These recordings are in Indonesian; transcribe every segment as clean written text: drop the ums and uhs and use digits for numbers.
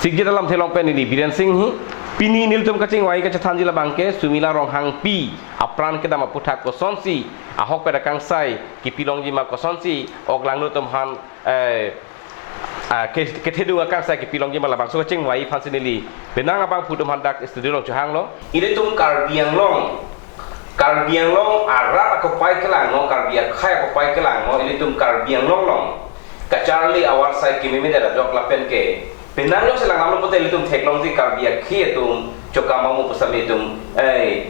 Sikji dalam thelong pen ini Biren Singh hi pini nil tum kacing wai ka chathan jila bangke sumila rong hang pi apran ke dama puthak ko sonsi ahok pada kang sai ki pilong jima ko sonsi ok lang nu tum han ke thedu kang sai ki pilong jima la bang so kacing wai phan sinili benang abang putum handak studio long chuhang lo ide tum karbiang long arab ko pai kelang no karbia khai ko pai kelang no ide tum karbiang long kacharli awar sai ki mimida da jok lapen ke penang lo selang lalu pote litum teknologi karbia kia tum coka mamu pesami tum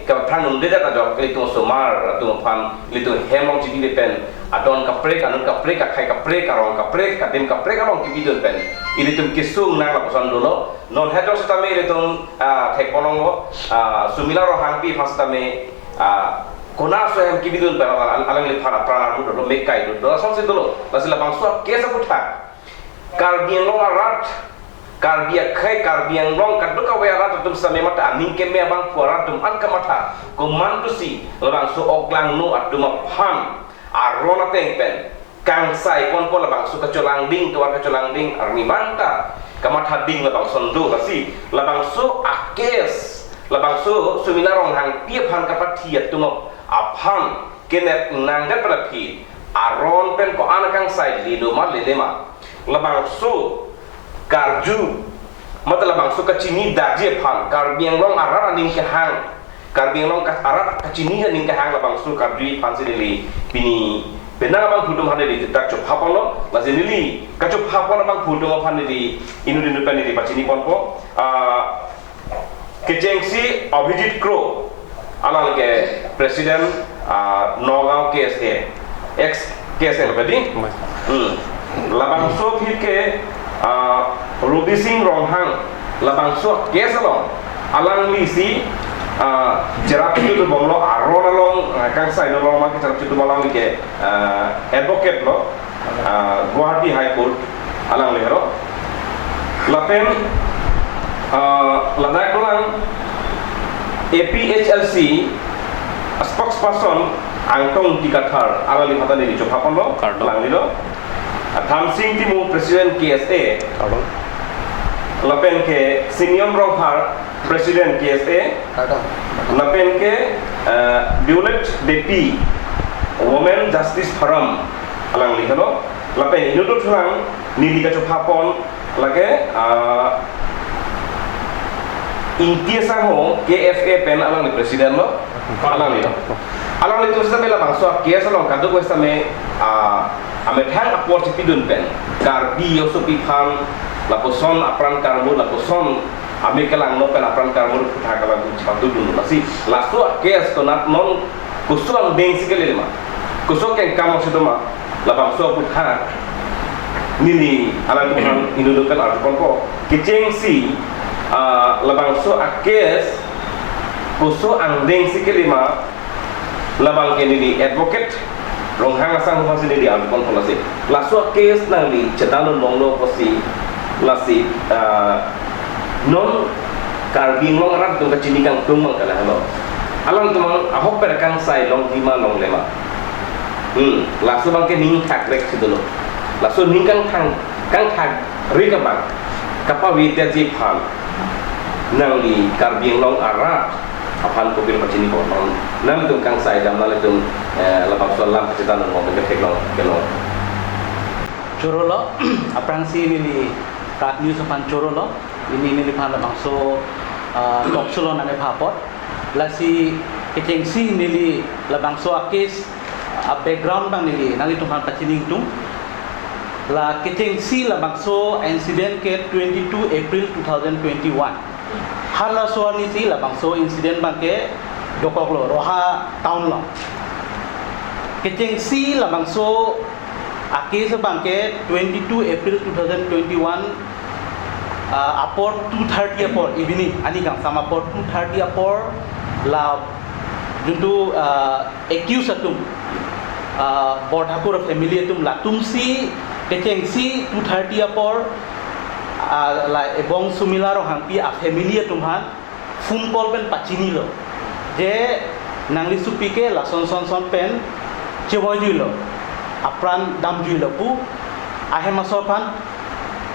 kapa pranum deda ka jok litum somar tum pan litum hemong cidi depen adon kaprek anun kaprek kai kaprek karong kaprek kadem kaprek karong kibidun pen ini tum kisung nang la posan dulu non heto setame litum teknologi sumila rohang pi pasatame kona so hem kibidun pen alang li para prana do mekai do sonse dulu lasila bangsu kesa putak karbiang lo arat karbia khai karbiang long kaduk ka wera tum same mata aning ke me bang puara tum an kamata ko mandusi labang so oklang nu atuma pham arona tengpen kang sai kon ko labang so kacolang ding to kacolang ding arni banta kamata ding labang sondo kasi labang so akes labang so suminarong hang piep hang kapatiat tungo apham kenet nangda palapi aron pen ko anakang sai lido ma lelema labang so karju मतलब bangsu kacini daje phan karbiang long arat aning ke hang karbiang long ka arat kacini aning ke hang la bangsu karju phan sinili bini benang bang hudum haneli tak chop hapolo la sinili ka chop hapolo bang hudum phaneli inu dinu panili bachini ponpo kejengsi Abhijit Kro alal ke presiden Nogao KSA ex KSA badi labang so phit ke Ruby Singh Ronghang labang so kesalong alang lisi jerap itu bonglo aron along kang sai no long ma jerap itu malang ke advocate lo Guwahati High Court alang lehro lapen ladak lang APHLC spokesperson angtong dikathar alali hata ni chopapon lo lang lilo Tham Singh Timu Presiden KSA Lapen ke Siniom Ronghar Presiden KSA Lapen ke Violet Depi Women Justice Forum alang likalo Lapen inudo tulang nili ka chopapon lage Intia Sango KFA pen alang ni Presiden lo alang lilo alang lito sa bela bangso KSA long kado ko sa me ame thang apor chipidun pen karbi yosupi pham laposon apran karmu laposon ame kalang no pen apran karmu putha kalang chipatu dun masi laso kes to nat non kusuang deng sikele ma kusok ken kamo sidoma labang so putha nini ala tuhan indudukan arpon ko kiceng si labang so akes kuso ang deng sikele ma labang kenini advocate Ronghang asang fasi ni dia alpon polasi. Lasu kes nang li cetano longlo posi lasi non karbing long rat tu kacini kang tumang kala halo. Alang tumang ahok per kang sai long lima long lema. Lasu bangke ning thak rek sidolo. Lasu ning kang thak rika bang. Kapa widya ji phan. Nang li karbing long arat apan ko bil macini ko nam tum kang sai dam nale tum labang solam kecitan mo ke teklong kelong chorolo aprang si nili kat news apan chorolo ini nili phan labang so tok solo nane phapot lasi keceng si nili labang so akis background bang nili nali tuhan pacining tum la keceng si labang so incident ke 22 April 2021 hala suani si labang so incident bangke dokok lo roha town lo keceng si labang so akis bangke 22 April 2021 apor 2:30 apor evening ani kang sama apor 2:30 apor la juntu accuse atum Bordhakur family atum la tumsi keceng si 2:30 apor la ebong sumila ro hangpi a family tumhan phone call pen pachini lo je nangli supike la son pen chewoi lo apran dam lo pu ahe masopan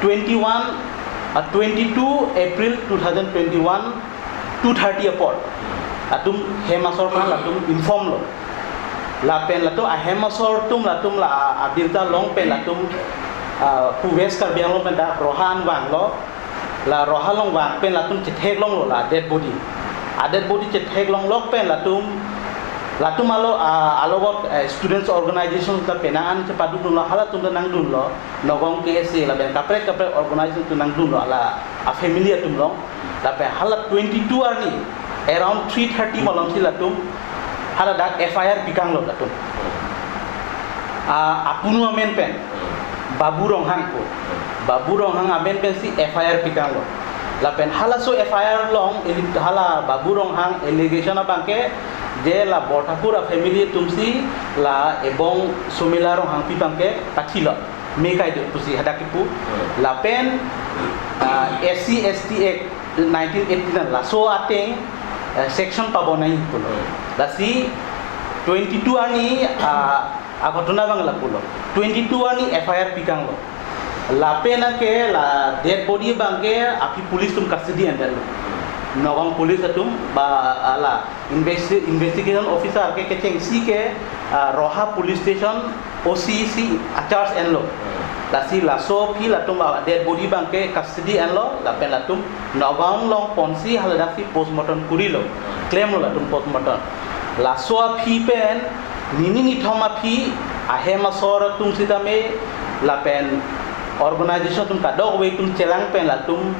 21 22 April 2021 2:30 aport latum hemasor pan latum inform lo lapen latum hemasor tum latum la abirta long pen latum west Karbiang long pen da rohan wang lo la rohan long wang pen latum chethek long lo la dead body chethek long lok pen latum alo alogot students organization ta penaan cepadu dun lo hala tum nang dun lo nogong KSC la ben kapre organization tu nang dun lo la a family tum long la pe hala 22 arni around 3:30 malam si latum hala dak FIR pikang lo latum apunu amen pen babu ronghang amen pen si FIR pikang lo la pen hala so FIR long hala babu ronghang allegation abangke je la Borthapur family tumsi la ebong sumila ronghang pipangke pathilo mekai de tusi hadakipu la pen SC ST Act 1989 la so ateng section pabonai pulo la si 22 ani agotona bangla pulo 22 ani FIR pikang lo la pena ke la dead body bangke api police tum custody andal nogong police atum ba ala investigation officer ke kecheng si ke roha police station OCC charge en lo la si la so pi la tum ba dead body bangke custody en lo la pen la tum nogong long ponsi halada si postmortem kuri lo claim lo la tum postmortem la so pi pen nini thoma pi ahema sor tum sidame la pen organization tum kadok we tum chelang pen la tum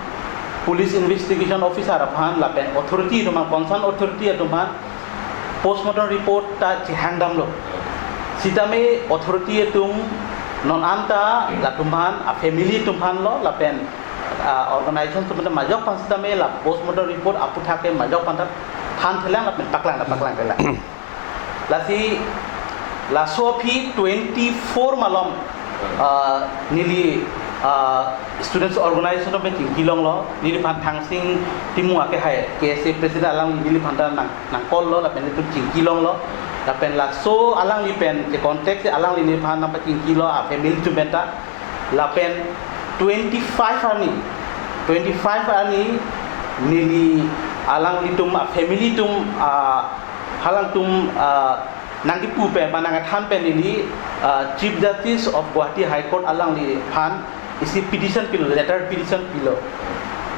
police investigation officer aphan la pen authority tuma concern authority tuma postmortem report ta handam lo sitame authority tum non anta la tuman a family tumhan lo la pen organization tum majok pan sitame la postmortem report apu thake majok pan than thelang la pen paklang kala la si la sopi 24 malam nili students organization of kilong lo nili pan thangsing timu ake hai KSC president alang nili phanta nang kol lo la pen tu kilong lo la pen la so alang li pen je context alang li phan na pating kilo a family tu beta la pen 25 ani nili alang li tum a family tum halang tum nangi pu pe mananga than pen nili chief justice of Guwahati High Court alang li phan isi petition pilo letter petition pilo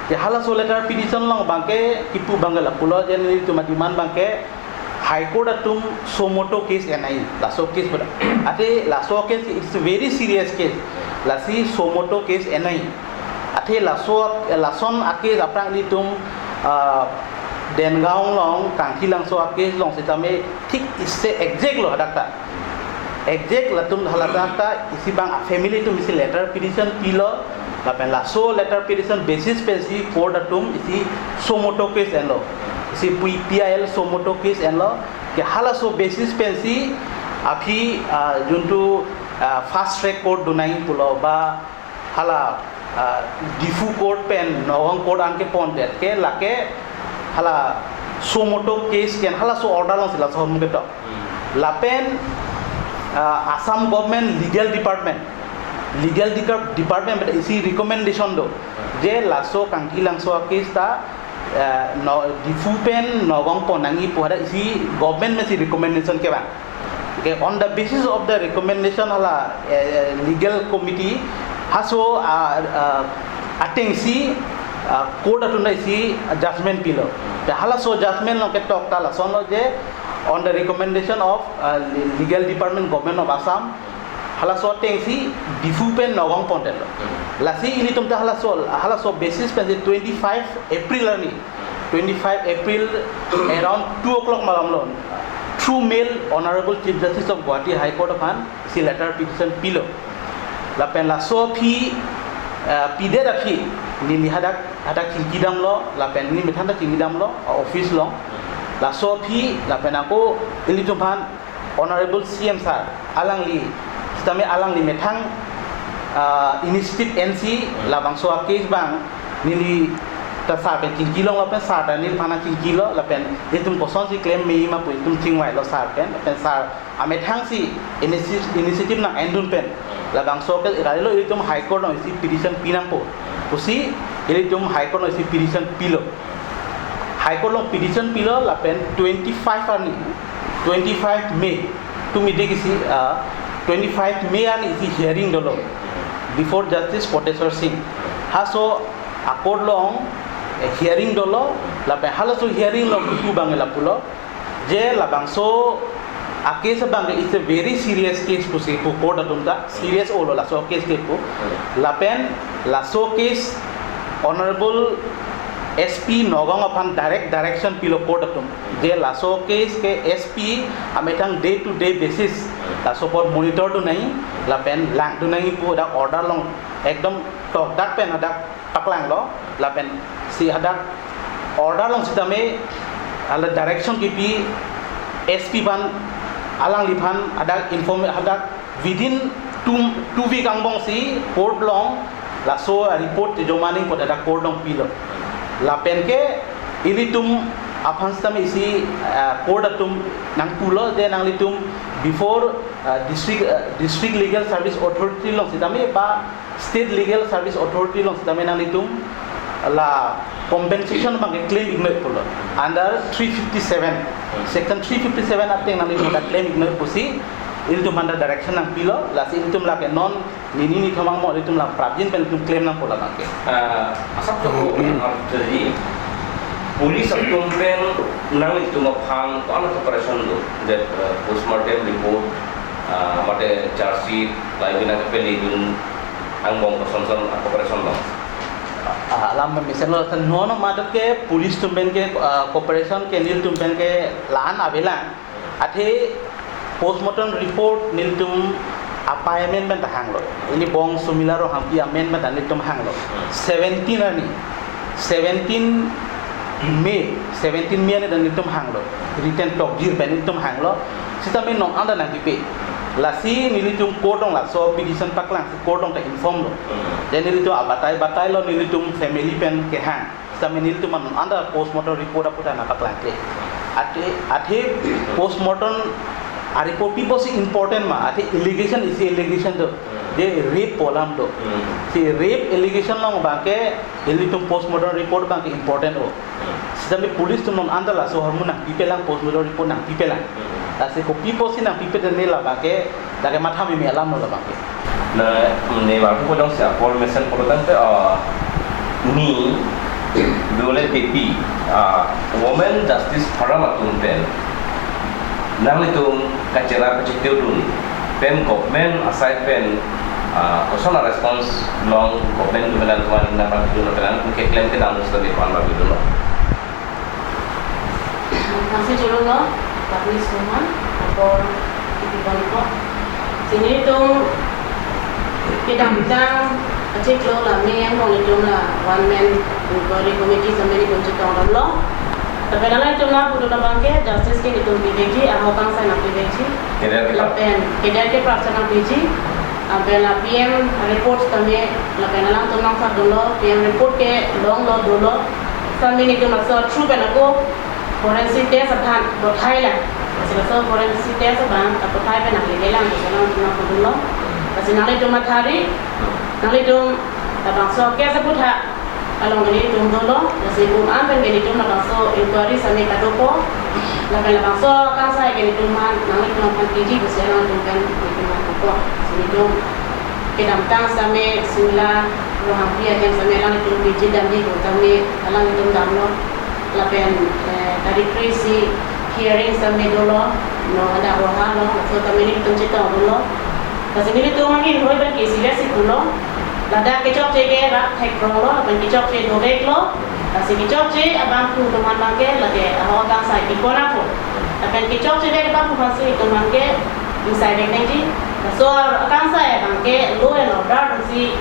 je hala so letter petition long bangke kipu bangala pulo je ni tu madiman bangke High Court atum somoto case enai la so case pada ate la so case it's a very serious case la si somoto case enai ate la son case aprang li tum den gaung long kangki lang so case long sitame thik isse exact lo hadakta exact latum haladata isi bang family tum isi letter petition pilo la pen la so letter petition basis pensi court atum isi somoto case enlo isi PIL somoto case enlo ke hala so basis pensi api juntu fast track court dunai pulo ba hala difu court pen nowang court anke pondet ke lake hala somoto case ken hala so order long sila so mugeto la pen Assam government legal department but isi recommendation do je laso kangki langso case ta no difu pen nogong ponangi pohada isi government me si recommendation ke ba okay on the basis of the recommendation hala legal committee haso atengsi court atunda isi judgment pilo hala so judgment lo ke tok ta la sono je on the recommendation of legal department government of Assam hala so tengsi difu pen nogong pontel la si ini tum ta hala so basis pen 25 April ni 25 April around 2 o'clock malam lo through mail honorable chief justice of Guwahati High Court of si letter petition pilo la pen la so phi pide da phi ni hadak kingdom lo la pen ni methanda kingdom lo office lo la so phi la penako ili tumpan honorable CM sir alangli stame alangli methang initiative NC la bangso case bang nili ta sa pen kingkilong la pen sa ta nil phana kingkilo la pen itum koson si claim me ma pu itum chingwai lo sa pen sa amethang si initiative na endun pen la bangso ke iralo itum high court no si petition pinang po kusi Ini tum High Court isi petition pilo. High Court long petition pilo lapen 25 ani 25 May. Tu mide kisi 25 May ani isi hearing dolo before Justice Poteswar Singh. Haso akord long hearing dolo lapen halaso hearing long tu bangela pulo je labangso a case bang is a very serious case to say to court atumta serious olo la so case ke ko lapen la so case Honorable SP Nogong upon direct direction pilo court atum je la so case ke SP ametang day to day basis la so por monitor to nahi lapen lang to nahi pu da order long ekdom tok dak pen ada paklang lo lapen si ada order long sitame ala direction ki pi SP ban alang lipan ada inform ada within 2 week angbong si court long la so report jomaning pod ada court long pilo la pen ke ilitum apanstam isi court atum nang pulo de nang litum before district legal service authority long sidame ba state legal service authority long sidame nang litum la compensation bang claim ignore pulo under 357 section 357 ateng nang litum da claim ignore pusi itu manda direction nang pilo la si itu la ke non ni thamang mo itu la prabjin pen itu claim nang pola bangke asap to jadi police atum pen nang itu maphang ko ana operation do that postmortem report mate charge sheet lai bina ke peli dun angbong personson operation lo alam misalnya tan nono madat ke police tumben ke cooperation ke nil tumben ke lan avela athe postmortem report nil tum apa amendment hang lo ini bong sumila ro hampi amendment nil tum hang lo 17 ani 17 May ni dan nil tum hang lo written talk jir ben nil tum hang lo sita men no anda nang pipe la si nil tum kodong la so petition paklang si kodong ta inform lo dan nil tum batai lo nil tum family pen ke hang sita men nil tum anda postmortem report aputa na paklang ke athe postmortem ari kopi bosi important ma ati allegation isi allegation do je rape polam do si rape allegation long bangke elitum postmortem report bangke important o sidami police tum non andala so hormona pipelang postmortem report nang pipelang asi kopi bosi nang pipet ne la bangke dake matha mi alam no la bangke na ne ba ko dong sia formation importante ni dole pipi women justice forum atum pen nang litum kacera kecil dun pen government aside pen kosona response long government dumelan tuan ina ba dun pelan ke claim ke dalam study pan ba dun masih jolo lo tapi semua atau itu balik sini tu kita bincang cek lo lah ni yang mau itu lah one man inquiry committee sampai di kunci tahun lo tapi dalam itu lah butuh bangke justice ke itu BDG atau orang saya nak BDG lapen kedai ke pelaksanaan BDG apabila PM report kami lapen dalam tu nak sah dulu PM report ke long lo dulu sampai itu masuk true ben aku forensic test akan berhai lah sebab forensic test bang atau berhai ben nak lelang dalam tu nak dulu kasi nali itu matahari nali itu abang so ke sebut hak along ini itu dulu kasi bukan ben ini itu abang so inquiry sampai kadopo lapan abang so kan saya ini itu man nali itu nak PG kasi along itu kan itu man kadopo sini itu kita tang sampai semula ruang dia yang sampai along itu PG dan di kami along itu dulu lapan tadi krisi hearing sampai dulu no ada orang lo so kami ini itu cerita dulu kasi nili tu mungkin hoi ban kisi resi kulo lada kecok cege rak tek lo ban kecok ce dobek lo kasi kecok ce abang ku teman bangke lade awak kang sai ikona po akan kecok ce dek bang ku pasti teman ke insai dek nengi so kang sai bangke lo en order si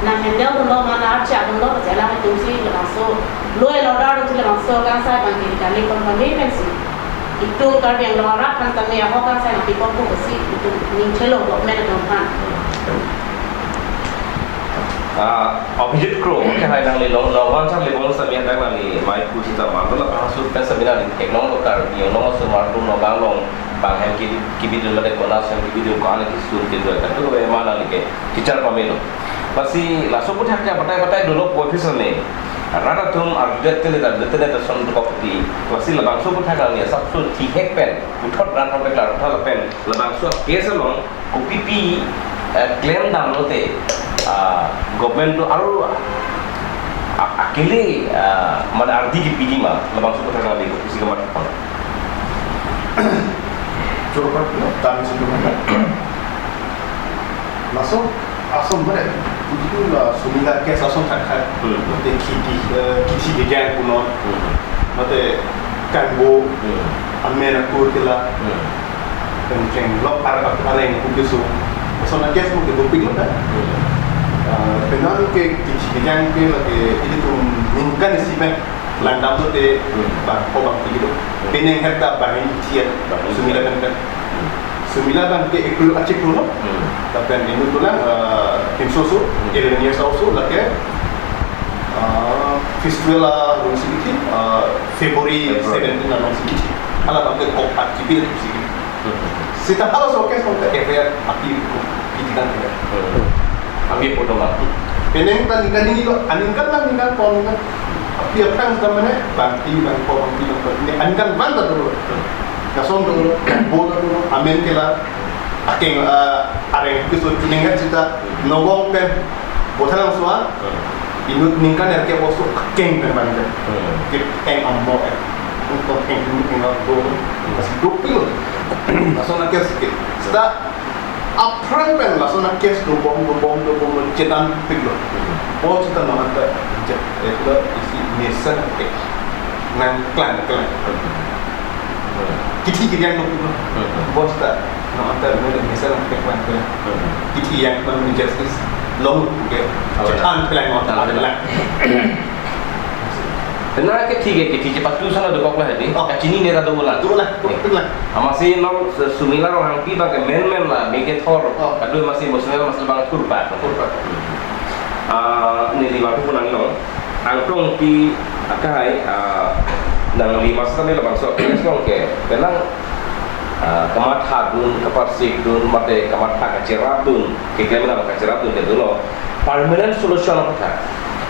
na handle lo mana archa lo jala me tumsi laso lo en order tu laso kang sai bangke kali kon kami pensi itu kalau yang orang kan kami aku kan saya nanti pun besi itu nincelo buat mana tuan object crow ke hai nang le long long chan le bong sa mi da ma ni mai ku chi ta ma lo ka su pen sa mi na ni tek long lo kar bi long so mar lu no bang long bang hem ki bi du la de ko na sa ki bi du ko ana ki su ke do ka to e ma na ni ke teacher pa me lo Pasti langsung pun haknya batai dulu profesor nih. Rata tum arjudat tele son kopi. Pasti lebang so pun haknya ni sabtu tihek pen. Utot ran sampai kelar utot pen. Lebang so kes long kopi pi claim dam lote. Government tu aru akili mana arti di pidi mah lebang so pun haknya ni kopi sih kemat. Coba kami sebelumnya masuk asam berat itu lah sumila kes asam tak mate kiti degan kuno mate kanbo amena kurkila kenceng lok areng kubisu asam kes mungkin doping lah penal ke kiti degan ke lagi itu tu mungkin siapa landam tu de bang kobang itu peneng harta bang kitian sumila kan Sumila kan ke ikut acik dulu, tapi ini tu lah tim susu, Iranian susu, lagi festival lah orang sedikit, Februari 17 lah orang sedikit, alat apa kok acik pilih sedikit. Setiap hal soket soket efek aktif kita kan. Ambil foto lah. Peneng tadi kan ini lo, aningkan lah aningkan pon kan, tapi apa yang namanya banti ini aningkan bantah dulu. Kasong dulu, bola dulu, amen kela, aking areng kisut ningat cita nogong pen, bosan langsung inut ningkan yang kayak bosok aking pen bangsa, kip eng ambo untuk eng ambo, kasih dopil, langsung nak kes, kita upfront pen langsung nak kes dobong cetan pilo, oh cetan nama ada, itu isi mesan kek, nang klan. Kiti yang tu bos tak nak antar mereka misalnya kekuatan kiti yang menjustice long ke cetan pelan orang adalah benar ke kiti cepat tu sana dukok lah ni cini ni rada ulang masih nol sumila orang pi bang men lah make thor aduh masih muslim banget kurban ni di waktu pun nang angtong pi akai nang lima setengah lebang so kesong ke belang kamat hadun kaparsik dun mate kamat kacirabdun ke kemana kacirabdun ke dulu permanent solution apa tak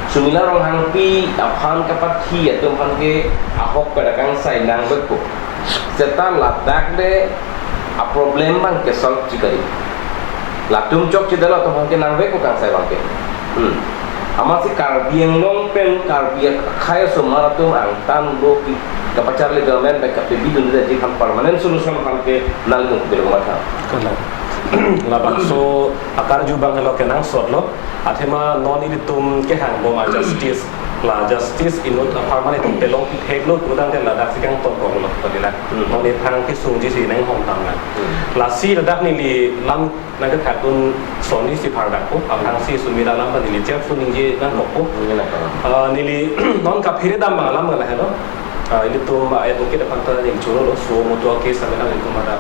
sumila rong hangpi aphan kapathi atau han ke ahok pada kang sai nang beku serta ladak de a problem bang ke solve jikari latum chok cidala to han ke nang beku kang sai bang ke amasi karbiang long pen karbiak kaya semua tu angtan boki kapacar le government back up bidun da jikan permanent solution kan ke nalung belo mata kana labang so akar jubang lo kenang sot lo athema non ilitum ke hang bo ma justice la justice inut permanent belong pit hek lo tudang den la dak sikang ton gong lo tadila non ni thang ki sung ji si nang hong tang na la si la dak ni li lam na ga khatun soni si phar dak ko ang si sumira lam ba ni li chef suning ji nan ko ni li non ka phire dam ma lam la hello ini tu ayat mungkin depan tu yang curo lo, suo mutua kes sama dengan itu mana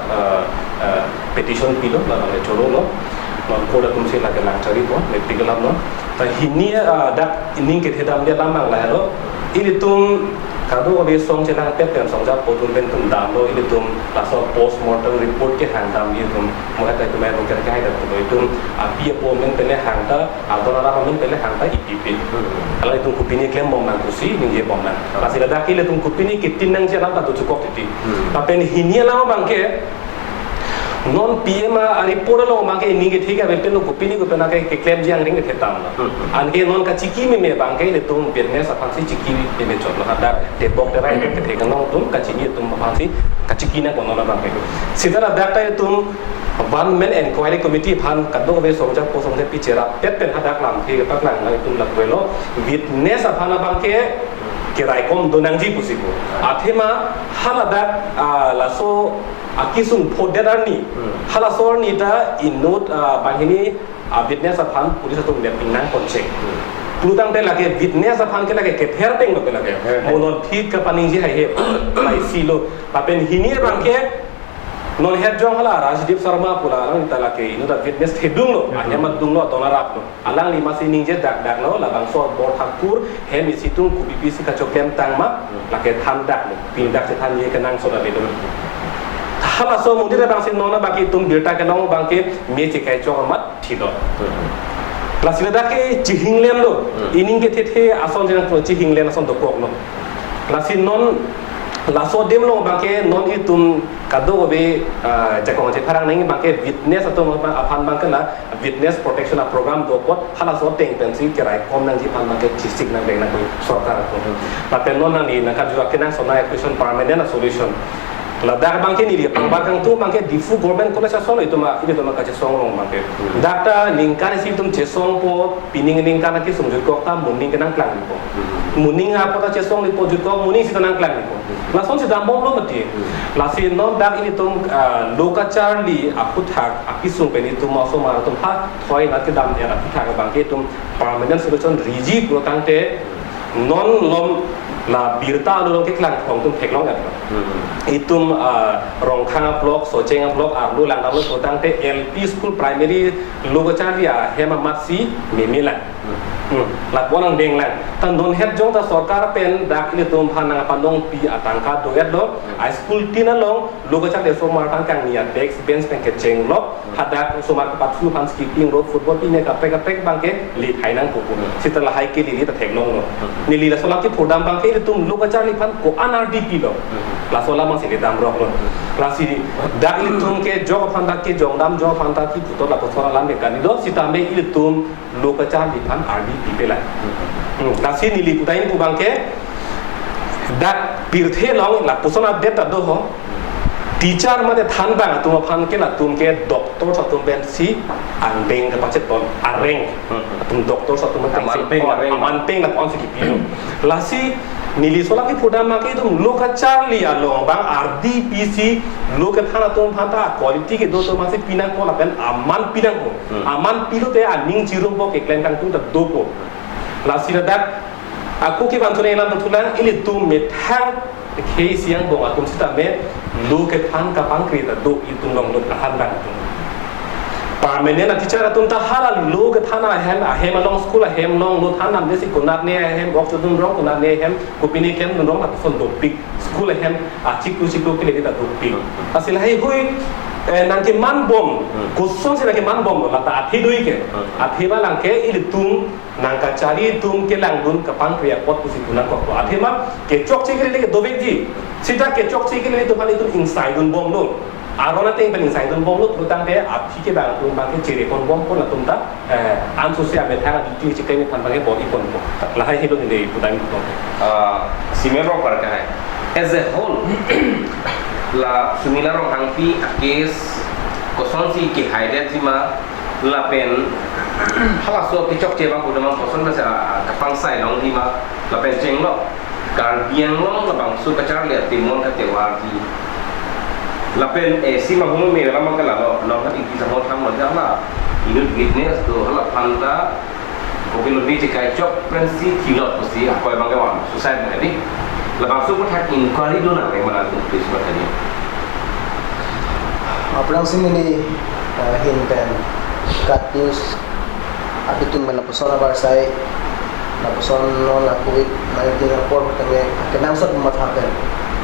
petition pilo, lalu yang curo lo, lalu kau dah kumsi lagi lang cari tu, lebih gelam lo. Tapi ini dak ini kita hitam dia lama lah lo. Ini tu kado abis song cenang pet dan song jap potun bentum dam lo. Ini tu langsung postmortem report ke handam itu tu, mungkin tak cuma itu kerja itu tu. Itu api apa men pele handa, atau nara men pele handa IPP. Kalau itu kupini klaim bom kusi, ni je bom man. Pasal ada kile tu kupini kitin nang je nampak tu cukup titi. Tapi ini lama bangke. Non PM ari poralo mangke ninge thika bepen no kupini ko pena ke claim jang ring ke tam la anke non ka chiki me bangke le tum business apansi chiki me chot la hada te bok te rai ke theka no tum ka chini tum apansi ka chiki na ko no bangke sidara data tum one man inquiry committee phan kaddo be songja ko songja pichera pet pen hadak lam thi ka lang la tum la welo witness aphana bangke kirai kom donangji pusiko athema halada laso akisung poderan ni halasor ni ta inut bahini witness aphan pulis atung de pinang konsek plutang te lage witness aphan ke lage ke ther teng lo ke lage monon thik ka paning ji hai he lai silo papen hini bangke non head jong hala Rajdeep Sharma pula nang tala ke inu da witness thedung lo ahmat dung lo tonarap lo alang lima sining je dak lo labang so bor thakur he mi situng ku bpc ka chokem tang ma lake tham dak lo pindak se than ye kenang so da le hala so mu dire bang sin nona baki tum birta ke nong bangke me che kai chok mat thido la sila da ke chihinglen lo ining ke the ason jang to chihinglen ason to kok lo la sin non la so dem lo bangke non itum kado be jakong je parang nang bangke witness atau aphan bangke la witness protection program do pot hala so teng pen si kerai kom nang ji pan bangke chisik nang beng nang sarkar ko la pen non nang ni nang ka jua kenang so na question permanent solution la dak bangke ni dia pangbarkang tu bangke difu government college solo itu ma ka song long bangke data lingkan si tum song po pining lingkan ki sumjut ko ta muning kenang klang ko muning apa ta song li po jut ko muning si tanang klang ko la son si dambong lo mati la si non dak ini tum lokachar li aput hak apisung pen itu ma so ma tum ha thoi na ke dam ya aput hak bangke tum permanent solution riji ko tangte non lom la birta lo ke klang khong tum thek long ya itum rongkhang blok soceng blok arlu lang lo so tangte LP school primary lokachar ya hema matsi memilan la bonang deng lang tan don het jong ta sarkar pen dak ni tum phanang pandong pi atangka do et do high school tinalong lokachar de so mar tang kang niat desk bench pen ke cheng lok hadak so mar pat su pan skipping rope football pi ne ka pek bangke li thainang ko sitala hai ke li ta thek long no ni li la so la ki phodam bangke tum lokachar li phan ko anrdp lo la so la ma si dam rok lo la si dak li tum ke jog phan dak ke jong dam jog phan ta ki puto la ko so la me kan do sitambe il tum lokachar li phan rdp pe la la si ni li putain pu bangke dak pirthe long la puson update ta do ho teacher made than bang tum phan ke la tum ke doctor sa tum ben si ang beng ka pachet ton areng tum doctor sa tum kan si aman peng la on si ki la si nili sola ki phoda ma ke tum lokachar li along bang rdpc lokathana tum phata quality ke do to ma se pinang ko la ben aman pinang ko aman pilu te aning chirum bo ke klen kang tum ta do ko la si dak aku ki ban thune elam thulan ili tum methang ke siang bong atum sita me lu ke phan ka pang kri ta do itung long lo han bang permanent teacher atum ta halal lu ke thana hem along school hem long lo thanam desi kunat ne hem gok tudun rong kunat ne hem kupini kem dun rong ta son do pik school hem a chiku ke le ta do pik asil hai hui nang ke man bom kuson se ke man bom la ta athi dui ke athi ba lang ke il tum nang ka cari tum ke lang dun ka pang kriya pot pusi kunan ko athi ma ke chok chi ke le ke dovek ji sita ke chok chi ke le to mali tum inside dun bom lo arona teng pen inside dun bom lo tutang ke athi ke bang tum bang ke chiri kon bom ko la tum ta an so se ame thang di chi ke ni phan bang ke body kon ko la hai hilo ni putai ko simero par ka hai as a whole la sumila rong hangpi akes koson si ki haide sima la pen hala so ki chok che bang ko dam koson ba sa ka pang sai long di ma la pen cheng lo kar biang long la bang su ka char le timon ka te war di la pen sima hum me la ma ka la lo ka ti sa mo tham lo ja la inut witness to hala phanta ko ke lo ni che kai chok pen si ki lo ko si ko bang ka wan society ne ni labang su pun inquiry do na ngai mana tu please makani Aprang sini hin pen cut news apitung mana persona barsai na person non na covid 19 report tenge kenang sot mat happen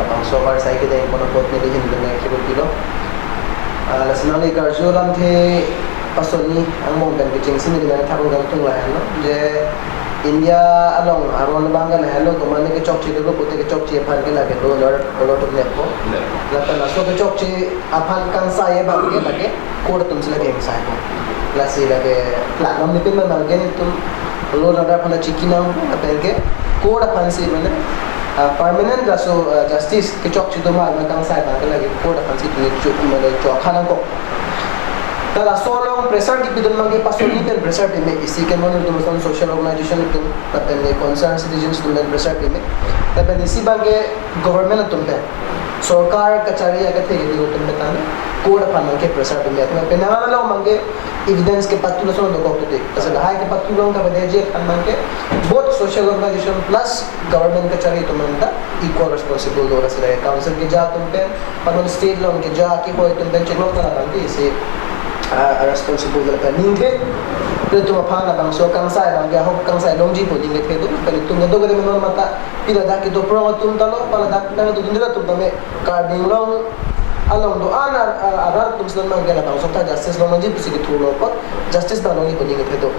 labang so barsai ke dei kono pot ni hin tenge kilo kilo lasnali karjolam the pasoni ang mong dan kucing sini dengan thang gantung lah no je India along aron bangal hello to mane ke chok chi do pote ke chok chi phan ke la ke do lot of net ko la ta la so ke chok chi aphan kan sa ye bang ke lage ko tum se lage sa ko la si lage la nam ni pin ma gen tum lo na da phana chikina ko apel ke ko da phan si mane permanent la so justice ke chok chi do ma kan sa bang ke lage ko da phan si ni chok mane chok khana ko Tala solong pressure di bidang manggi pasoni pen pressure pime isi ke mon dum son social organization tum tapen ne concerned citizens tum pen pressure pime tapen isi bange government tum pe sarkar kachari aga the ge tum betan code pan ke pressure pime atma penana lo mangge evidence ke patulo son do ko te asal hai ke patulo ka bade je pan mangge both social organization plus government kachari tum da equal responsible do asal council ke ja tum pe pan state lo ke ja ki hoy tum pen chekno kara bangge isi responsible la paninghe pe tu phana bang so kang sai bang ga hok kang sai longji po ding ke do pe tu ngado gare mon mata pila da ki do pro tum ta lo pala da na do dindra tum me carding long along do arar tum slan mang gela bang sokta justice lo manji pusi gitu lo pot justice ba nongi poni ngedo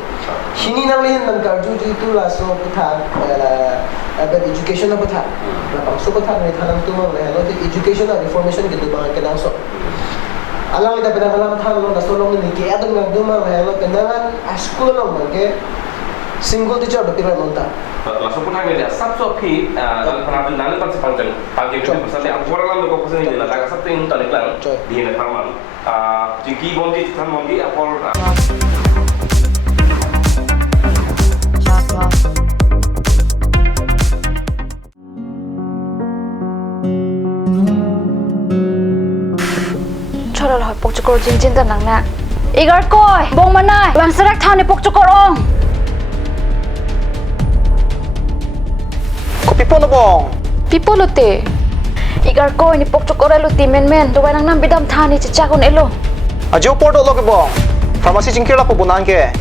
hini nang lihin man karju ji tu la so putha about education na putha la bang so putha ni thanam tu mang le lo education na reformation gitu bang ke nang so alang ita pinangalan than lo na so lo ni ke adon ngam du mang le lo pinangan school lo mang ke single teacher do pira monta langsung pun hanya dia sabso pi dalam penampilan nanti pasti panjang itu misalnya aku orang lalu kau pesan ini lah agak sabtu yang tadi kelang di ini farman jiki bondi tan bondi apol chora lah pok cukor jin tan nang na igar koi bong manai wang serak thane pok cukor ong Pipo na bong. pipo lote igar koi ni pok cukor elo ti men do nang nam bidam thani chicha kon elo Ajo porto lo ke bong. Pharmacy jingkir la po bunan ke.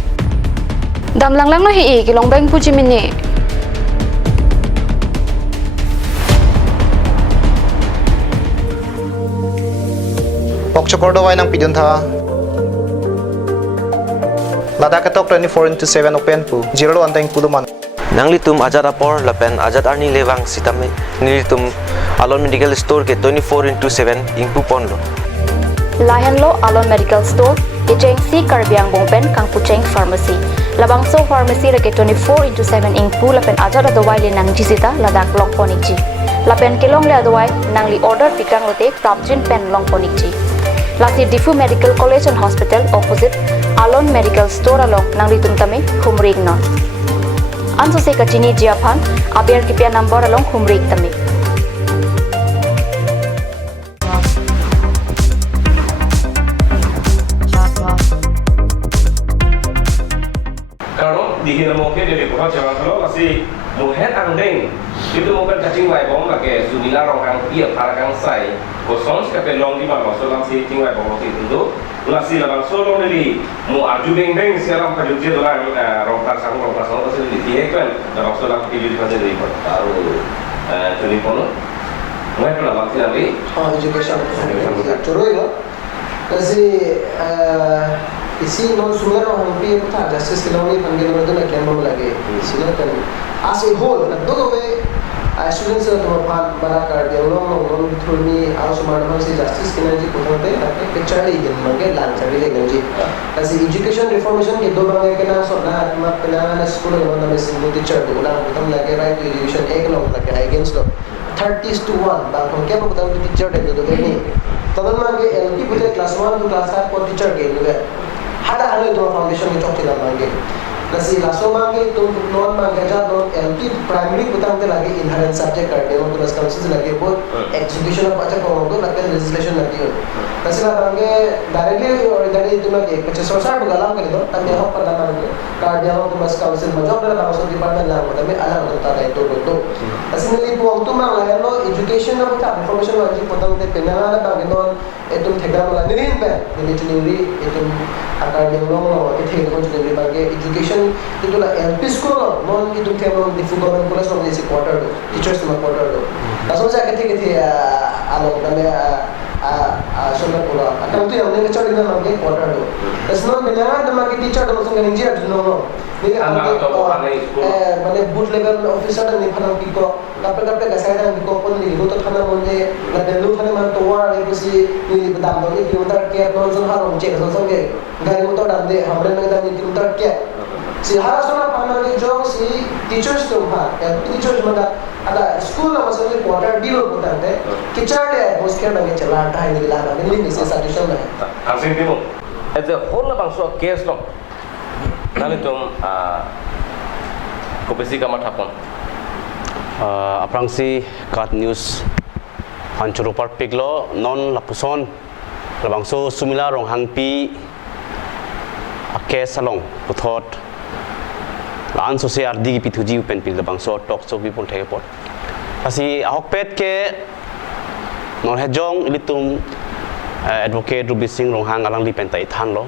dam lang no hi ki long bang puji mini Pok chokor do wai nang pidun tha. Lada ka tok 24/7 open pu. Zero anteng puduman. Nanglitum ajat apor lapen ajat arni lewang sitame nilitum Alon Medical Store ke 24/7 ingpu ponlo. Lahen lo Alon Medical Store Ijeng si Karbiang Bongpen Kang Pucheng Pharmacy Labang so pharmacy rake 24/7 ingpu lapen ajat adawai le nang jisita ladak long ponikji lapen kelong le adawai nang li order pikang lote prapjin pen long ponikji lasi Difu Medical College and Hospital opposite Alon Medical Store along nang litum tame humring non Anso se kachini jiapan abiar kipia number along humrik tami. Kalau di hina moke dia bukan cuma kalau masih muhet angdeng itu mungkin cacing lai bom lagi sumila orang iya parakang sai kosong sekali long di mana so lang si cacing lai bom itu nasi labang solo nili mu aju beng sekarang kajuti doang rompar sang pasti di dia kan labang solo lang pilih di mana di baru jadi pono mereka labang sih nanti education choroi lo kasi isi non sumera hampi putha justice kiloni panggil lo na kembo lage sila kan as a whole na dogo we students to pan bana kar de lo non through ni aus madam se justice kinerji puthate take picture le gen mage lan chari le gen ji kasi education reformation ke do bangai ke na so na ma pena na school lo na me single teacher do ulang putam lage right to education ek lo lage against lo 30:1 ba kon ke putam teacher de do ni tadan mage LP puthe class 1 to class 5 ko teacher ge do hada halo to foundation ke chokti da mage kasi laso mange to non mange ja non LP primary putam te lage inherent subject कर दे तो उसका उसी से लगे बहुत execution of अच्छा करो तो लगता है legislation लगती है kasi la mange directly और इधर तुम्हें एक 50-60 गलाम कर दो तब यहाँ पर लाना है कार्ड यहाँ तो बस काउंसिल में जॉब करना काउंसिल डिपार्टमेंट लाना होता है मैं अलग होता है तो kasi नहीं वो तुम मांग लाया लो education ना बता information वाली पुतंग ते पेना ना बाकी non itu tegang lah nirin pe ini cuniri itu akar yang long ke thek ko cuniri bage education itu lah LP school non itu kemo di government college non isi quarter do teachers ma quarter do langsung saya ke alo kami solar pula akan tu yang ni kecil dengan lagi quarter do terus non benar ada lagi teacher do langsung kan engineer no ini mana boot level officer dan ni pernah piko kapal gasai dan piko pun ni lu tu thana monje la delu thana man to war itu si ni bedam do ni kilometer ke non sun harom cek so ke gari motor dan de hamre me dan ni kilometer ke si harasona panna ni jo si teachers to ha teachers mada ada school na masuk quarter di lo potante kichar de bosque na ke chala ta ni la na ni se solution na asing timo as a whole bang so case lo nali tum kopisi kamar thapon aprangsi kat news Pancuru Parpiglo non lapuson labangso sumila rong hangpi ake salong puthot laan so se ardi ki pithuji pen pil labangso tok so bi pon theke pot asi ahokpet ke non hejong ilitum advocate Ruby Singh rong hang alang li pen tai than lo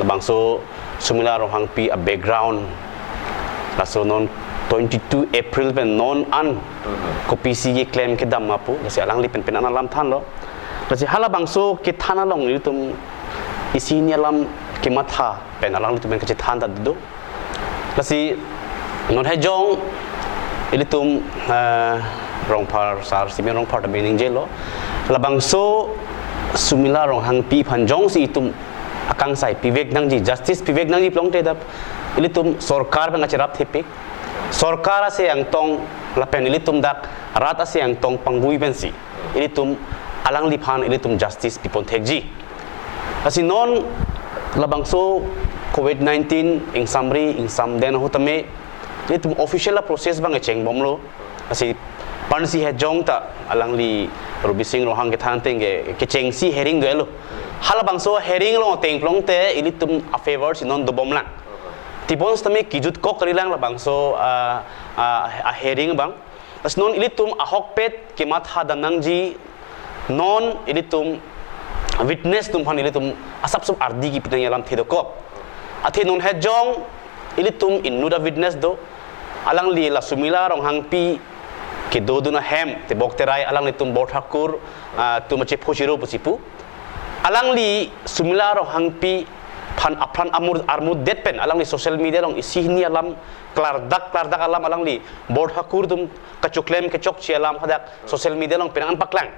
labangso sumila rong hangpi a background laso non 22 April pen non an kopi si ye claim ke dam mapu kasi alang li pen pen alam than lo Kasi hala bangso kita na long nitum isinya lam kimatha pen alang nitum kasi thanda do. Kasi non hejong ilitum rong par sar simi rong par tabe ning jelo. La bangso sumila rong hang pi phanjong si itum akang sai pivek nang ji justice pivek nang ji plong te dap ilitum sarkar bang achirap thepik sarkar ase ang tong lapen ilitum dak rat ase ang tong panggui bensi ilitum alang liphan ilitum justice pipon thekji kasi non labangso COVID-19 ing samri ing samden hutame ilitum official process bang cheng bomlo kasi pansi he jong ta alang li rubising rohang ke than teng ke cheng si herring gelo hala bangso herring lo teng plong te ilitum a favor si non do bomlang tibons tame kijut ko karilang la bangso a herring bang as non ilitum a hokpet ke mat hadanang ji non ilitum witness tum han ilitum asap sub ardi ki pitang yalam thedoko athe non he jong ilitum innuda witness do alang li la sumila rong hangpi ke do duna hem te bokterai alang litum bor thakur tu mache phosiro pusipu alang li sumila rong hangpi phan apran amur armud det pen alang li social media rong isihni alam klardak alam alang li bor thakur tum kachuklem ke chok chialam hadak social media rong penangan paklang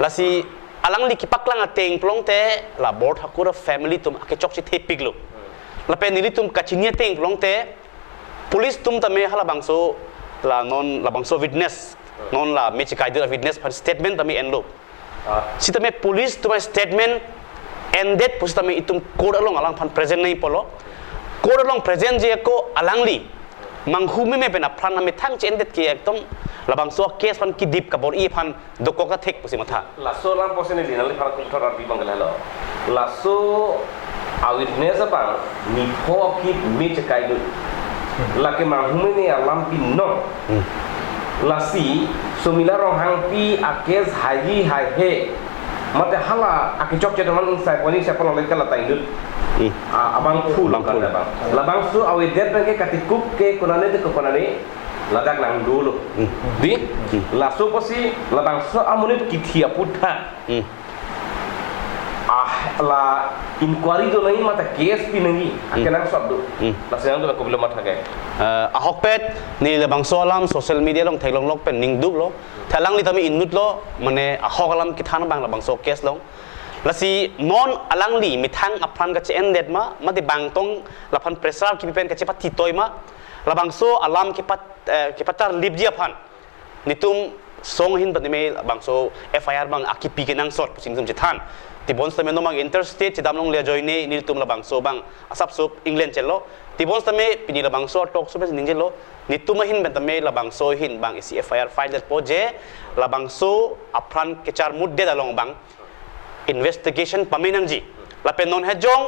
lasi alang li kipaklang ateng plong te la board hakura family tum ake chok chi thepiglo la penili tum kachinia teng plong te police tum tame hala bangso la non la bangso witness non la mechi kaidir witness par statement tame enlo sitame police tum statement ended pusitame itum code along alang phan present nei polo code along present je ko alang li manghumi me pena pran me thang chen det ki ekdom labang so case pan ki dip ka bor i phan doko ka thek pusi matha la so lam posene dinali phan kum thora bi bangal halo la so a witness apa ni pho ki mi chakai du la ke manghumi ni alam pi no la si sumila rong hang pi a case haji hai he mate hala aki chok che man sai poni se pon le kala tai du abang full labang so awe det ke katikuk ke kunane de kunane ladak nang dulu di laso posi labang so amunit kithia putha la inquiry do nahi mata case pi nahi akenang sabdu la sayang do ko belum thage ahok pet ni labang so alam social media long thailong lok pen ning duk lo thalang li tami inut lo mane ahok alam ki thana bang labang so case long lasi non alang li mithang aphan ka che endet ma mate bang tong laphan pressure ki pen ka che pati toy ma labang so alam ki patar libji aphan nitum song hin patime bang so FIR bang akipi ke nang sort pusing tum che than tibons tame no mang interstate che damlong le joine ni tum labang so bang asap so England chelo tibons tame pini labang so tok so ning jelo nitum hin betame labang so hin bang isi FIR file po je labang so aphan ke char mudde dalong bang investigation paminang ji lapen non hejong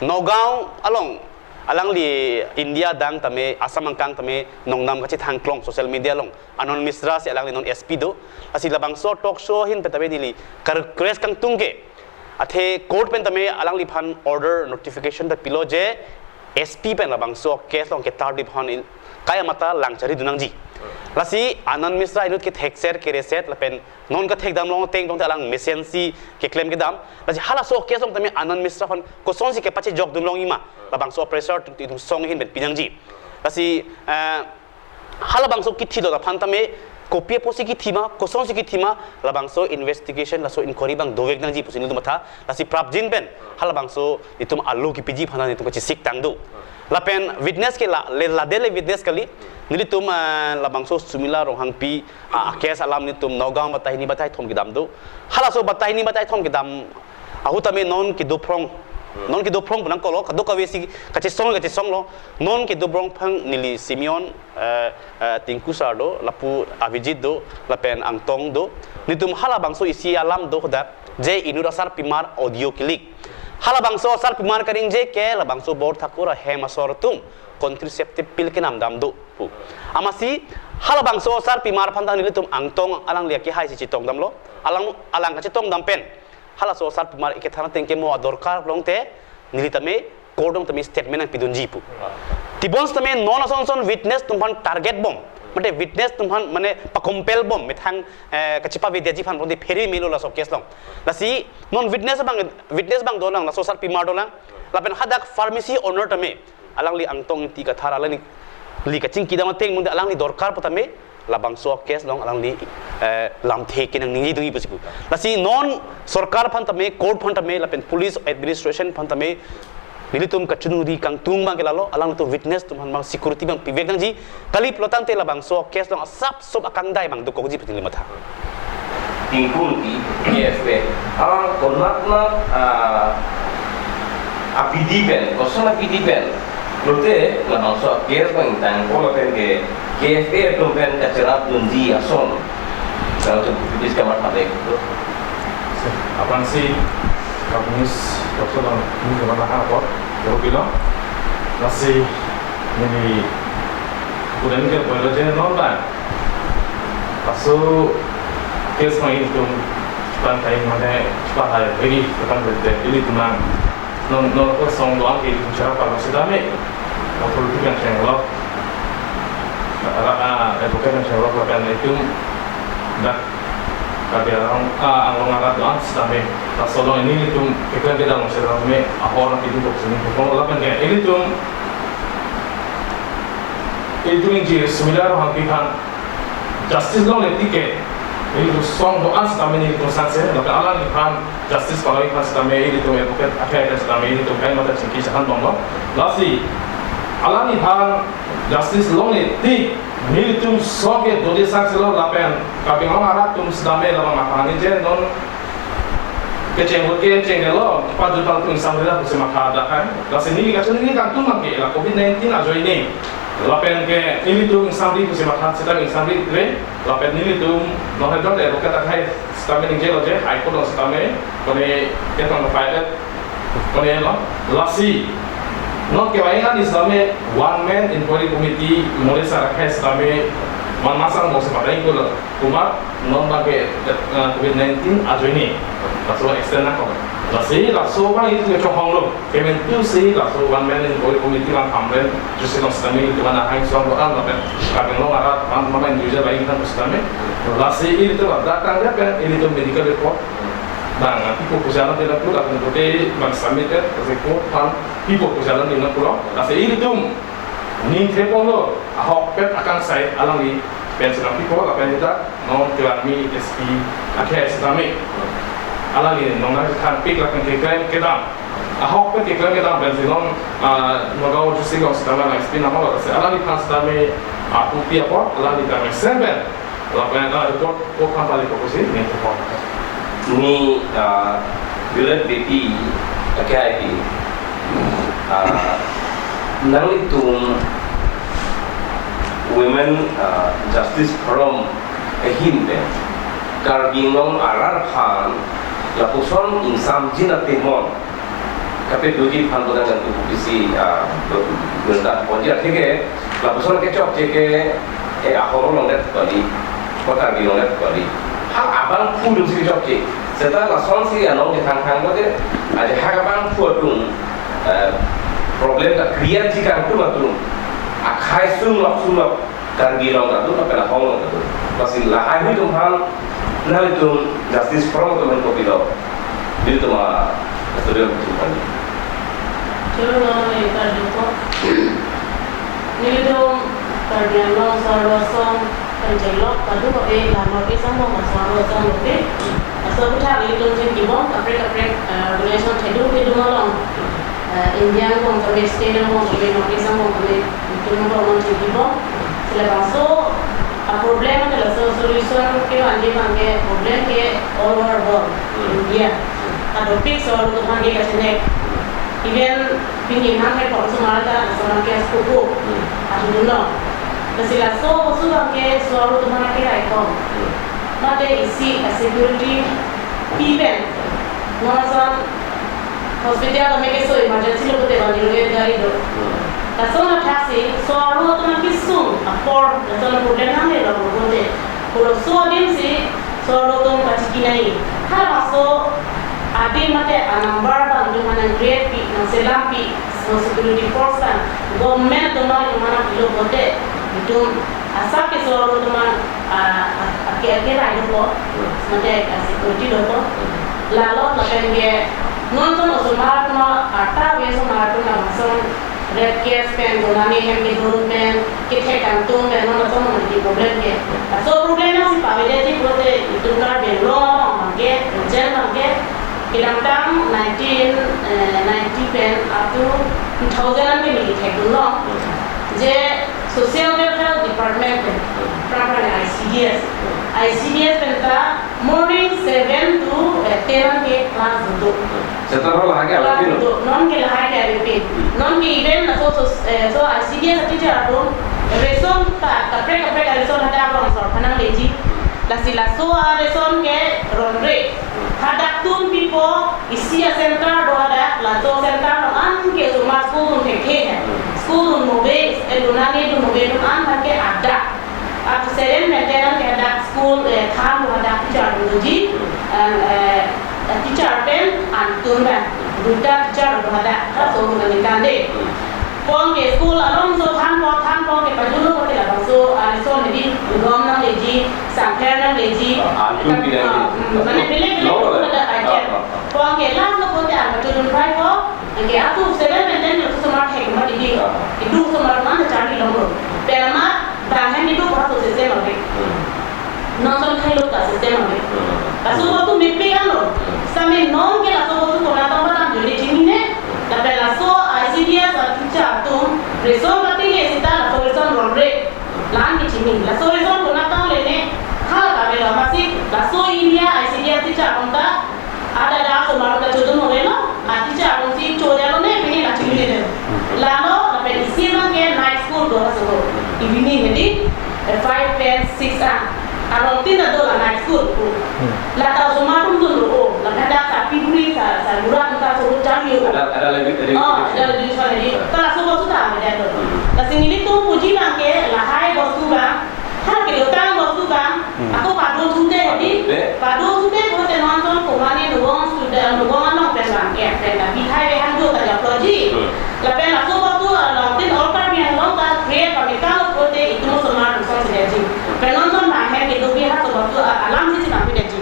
nogao along alang li India dang tame Assam angkang tame nongnam kachi thang klong social media long anon misra si alang li non SP do asi labang so talk show hin petabe dili kar crash kang tungge athe court pen tame alang li phan order notification da pilo je SP pen labang so case long ke tar di phan kaya mata langchari dunang ji lasi anon misra inut ke thek share ke reset lapen non ka thek dam long teng dong alang mesensi ke claim ke dam lasi hala so case long tame anon misra phan ko son si ke pachi jok dum long ima labang so pressure tu song hin ben pinang ji lasi hala bang so kithi do da phan tame kopia posi ki thima ko son si ki thima labang so investigation la so inquiry bang dovek nang ji pusin du matha lasi prapjin ben hala bang so itum alu ki piji phana ni tu ko sik tang du lapen witness ke la dele witness kali nili tum labang so sumila rong hang pi case alam ni tum nogam batai ni batai thom ki dam du hala so batai ni batai thom ki dam ahu tame non ki do prong non ki do prong nang kolo ka do ka wesi ka che song lo non ki do brong phang nili Simeon Tinku Sardo lapu Avijit do lapen angtong do nitum hala bang so isi alam do khoda je inurasar pimar audio click hala bang so sar pimar karing je ke la bang so bor thakura hema sortum contraceptive pill ke nam dam do pu amasi hala bang so sar pimar phanda nili tum angtong alang le ki hai si chitong dam lo alang ka chitong dam pen hala so sar pimar ke thana tengke mo dorkar long te nili tame kodong tame statement ang pidun jipu tibons tame non son witness tum phan target bom mate witness tumhan mane pakompel bom methang kachipa vidya ji phan bodi feri melo la so case long la si non witness bang dolang la social pimar dolang la pen hadak pharmacy owner tame alang li angtong ti ka thara lani li ka chingki dang teng mun alang li dorkar patame labang so case long alang li lam the ke nang ningi dungi basiku la si non sarkar phan tame court phan tame la pen police administration phan tame militum kachunuri kang tung bang kelalo alang tu witness tu bang security bang pivek nang ji kali plotan te labang so case long asap sob akang dai bang dukok ji pating limata tingkul di KFP konat na apidi pen kosong apidi pen lote labang so case bang tang pola pen ke KFP tu pen kacerat dunji ason kalau tu bis kamar padek Apaan sih kamus dokter dan ini mana apa? Baru bilang masih ini kemudian dia boleh jadi normal. Pasu kes main itu pantai mana bahaya lagi bukan betul. Jadi cuma non kosong doang itu cara para sedame. Kalau itu yang saya ngolok, bukan yang saya ngolok kan itu dah kaya ang ngarat doang sedame. Solo ini itu kita dalam masyarakat me ahora itu sini kalau lapan kayak ini tuh itu yang similar hampir kan justice law letike ini tuh song doang sedame ini tuh sanksi lalu alam kan justice kalau ikan sedame ini tuh ya bukan akhirnya sedame ini tuh kan mata cengki sehan dong lasi alam ini kan justice law letik ini tuh soke dodi sanksi law lapan kami ngarat tuh sedame lawan makan ini non keceng lo pada tahun tu sampai dah bersama kada kan lalu ini kan tu mungkin lah COVID-19 aja ini lapen ke ini tu sampai bersama kada kita sampai le lapen ini tu noh itu deh bukan tak hai sampai ni je aja hai pun sampai kone kita nak fight kone lo lasi noh kewain kan sampai one man inquiry committee mulai sarakah sampai masang mau sepadan itu lah cuma non bagi COVID-19 aja ini langsung extend nak kau. Langsung kan itu yang cokong lo. Kemen tu sih langsung one man in body committee kan ambil justru non sistemik itu mana hang suam doang tapi kalau lo ngarat mana individual lain kan sistemik. Langsung ini tu datang dia kan ini tu medical report. Dan people berjalan di dalam pulau dan kemudian bang submit report kan people berjalan di dalam pulau. Langsung ini tu ni telepon lo ahok pet akan saya alami pensiun people apa yang kita non kelami SP akhir sistemik. Alang ini nongak kan pik lakukan keklaim kedam. Ahok pun keklaim kedam benzinon nogau justru kau sekarang nak spin nama lah. Alang ini kan sedami bukti apa? Alang ini kami sembel. Lakukan report kan balik fokus ini report. Ini bila BP KIP nang itu Women Justice Forum ehinde karbinong arar khan lapuson insam jina temon kape dugi phan bodan kan tu bisi gunda ponja theke lapuson ke chok ke ahoro longet kali kota bi longet kali ha abang pudum si chok ke seta la son si anong ke thang bote ade ha abang pudum problem ka create jika tu matum akhai sumlok kan bi long tu apa hong tu pasti lah ini tu hal nah itu justice from teman kopi lo itu mah studio berjuang Cuma ni terjumpa ni tu terjumpa sarwasam penjelok kadu kopi lama pisang mau sarwasam kopi asal kita ni tu jadi bom kapre relation tedu itu malam Indian mau kopi state mau kopi pisang mau kopi itu mau jadi bom selepas itu problem adalah solution ke andi bangke problem ke all over world India ada fix or untuk bangke kasih even pingin hang ke kalau semua ada semua ke skupu ada dulu nasilah so bangke soal untuk bangke ikon nade isi security people norasan hospital kami ke so emergency lo betul bangke dari do Kasona taxi soal itu nanti sum apor kasona problem nami lah berbuat. Kalau soal ini sih soal itu macam gini. Kalau masuk ada macam number dan tu mana grade pi, nasilah pi, security force kan, government tu mana yang mana kilo bote itu asa ke soro teman akhir-akhir aja kok sebenarnya security doko lalu lapen dia nonton osumar no ata beso marto na mason red case pen donani hem ke dormen kithe kantung ben no to no di problem ke so problem na si pavele ti prote itu na be lo mangke jen mangke kidangtang 1990 pen up to 2000 ke mi the no je social welfare department proper ICDS penta morning 7 to 10 ke class do Setelah lah ke apa pun. non ke lah ke apa pun non ke event so ICDS teacher ato reson ta kapre reson ada orang sor panang leji la so reson ke ronre hadak tun pipo isia center do ada la to center an ke so mas school ke school mobe edunani do mobe an ke ada at seren maintenance ke ada school tham ada teacher logi teacher pen antun ban duta teacher do ada so ngani de pong ke school along so tham po ke pajulo ko la so so ni gom na leji samper na leji Antun bilang mane bile ada aja pong ke la no ko ta pajulo pai ko ke aku seren maintenance so smart hack ma di itu smart man cari logo perma bahan itu bahasa sistem apa nonton kailo ka sistem apa kaso waktu mipi kan lo same non ke la so waktu ko na ta ba joli timine la pela so ICDS teacher tu reson pati ke sita la so reson romre lan ki timi la so reson ko na ta le ne khala ka be la masik la so India ICDS teacher onta ada da so maru ka chodon hobe no a teacher on si chodelo ne pini la timi ne la no la pe isima ke night school do so evening jadi 5 pen 6 along tina do la night school la ta so maru do la kada ka piburi sa murah ka so jami ada lagi ada di sana di kalau sudah sudah ada tu. Kasi nili tu puji bangke lahai bostu bang, har ke utang bostu bang. Aku padu sude jadi, padu sude ko te nonton ko mani nuwang sudah nuwang anong pesan ke pena bihai behan do ta proji. La pena so bostu la tin orkar bi long ta create pamita ko te itu semar so jadi. Penonton bahai ke do biha so bostu alam sisi nampi jadi.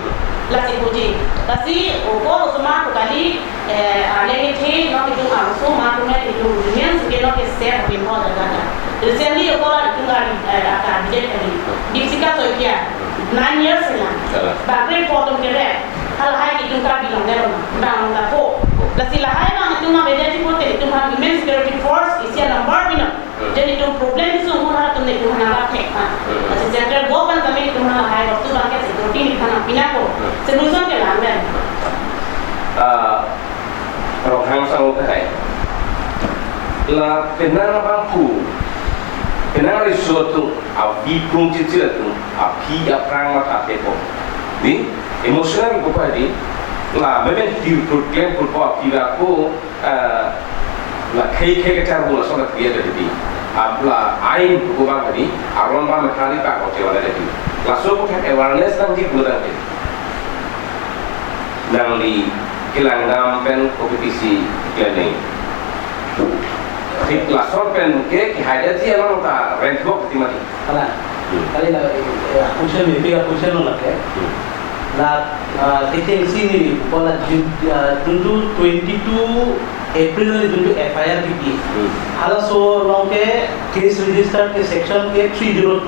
La si puji. Kasi ko semar ko kali alenge the no ke tung so ma ko ne itu dunia ke no ke step bin ho da da. Recently ko la tung aka bijak kali. Dipsika so kia 9 years lah. Ba great problem ke re. Hal hai ki tung ka bilang dero bang ta ko. La sila hai bang tung ma beda ti ko te tung ha women security force isia number bina. Jadi tung problem isu ho ha tung ne tung na la thek ha. Asi center go ban kami tung ha hai waktu bang ke security ni kana pina ko. Solution ke la men. Rong hang sang utai la penang bangku penang risotto a vi punti tu a pi a prang mata tepo di emosional ko pa di la memang di problem ko pa pi ko la kai ka ta bo so na dia di la ain ko ba di aron ba makali pa ko te wala di la so ko awareness nang di bulan di nang li kilanggam pen kompetisi planning. Tip lason pen ke hajat sih emang ta rent box di mana? kali la kusen mi pega kusen no lake la titing sini bola tundu 22 April ni tundu FIR ki hala so longe case register ke section ke 302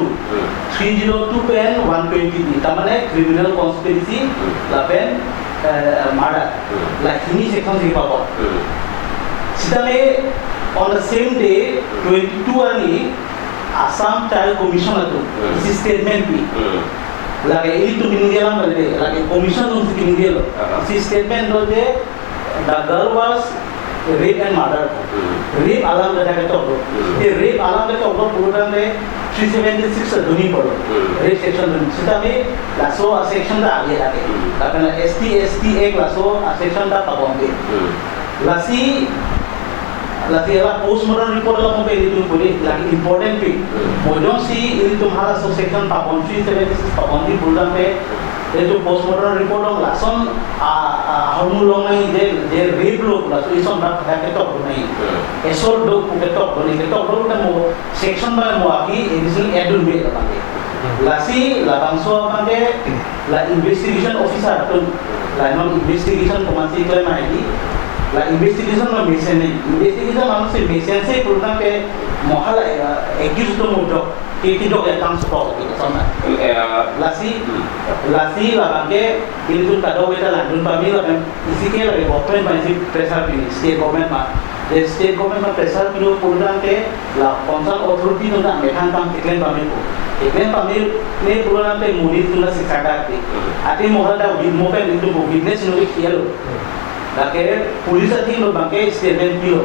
pen 120 tamane criminal conspiracy la pen murder like ini section di bawah sidale on the same day 22 ani Assam Child Commission atu isi statement bi lagi ini tu binigyan balde lagi commission untuk binigyan isi statement do de the girl was rape and murder rape alam da ka to the rape alam da to program de 376 duni pado rape section sidale laso section da age lage apna ST ek laso section da pabonde lasi ela postmortem report la mo pedi tu boli lagi important thing mo don't see in tumhara so section pabon 376 pabon di program pe itu postmortem report long lason hamu long nai je rape log la so ison da ka to nahi esol do ketok do na mo section ba mo aki additional edul be la bangke lasi la bangso bangke la investigation officer to la non investigation komasi claim ID la investigation no mission investigation man se mission se program pe mohala accused to mo do ki do ya kam stop ki sama lasi la bangke ini tu kado beta la dun pami la isi ke la government ba isi pressure pin state government ma state government ma pressure pin program ke la concern authority no na mehan kam tiklen pami ko tiklen pami ne program pe muni tu na sikha da ke ati mohala da mo pe into business no kielo la ke police athi no bangke statement pio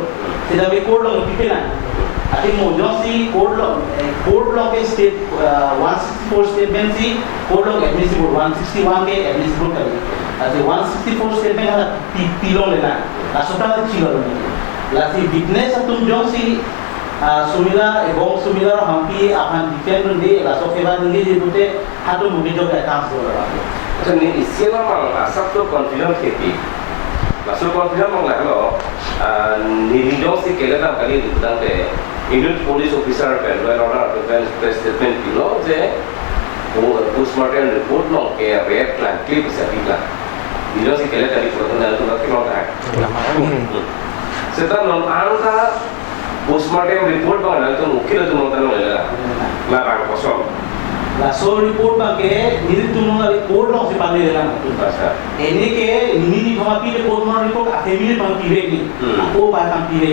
sida me court lo pipela ati mo josi court lo ke state 164 statement si court lo admissible 161 ke admissible kari ati 164 statement ala pilo le na la sota chilo la si witness atum josi sumila ebong sumila hampi akan defend de la sofeba ni je dute hatu mugi jo ka chance do la so ni isiela mang asap to confident kheti lasu confident mang la lo ni josi kele na kali ditang de Indian police officer pen law and order defense press statement pilo je postmortem report no ke rape plan clip sa pila dilo si kele kali photo na to ke lo ta seta non anta postmortem report ba na to mukil to no ta no la ra ko la so report bangke niri tu no report no se pale la ene ke nini thoma pi report no report afemi bang pi ni ko ba kam pi ni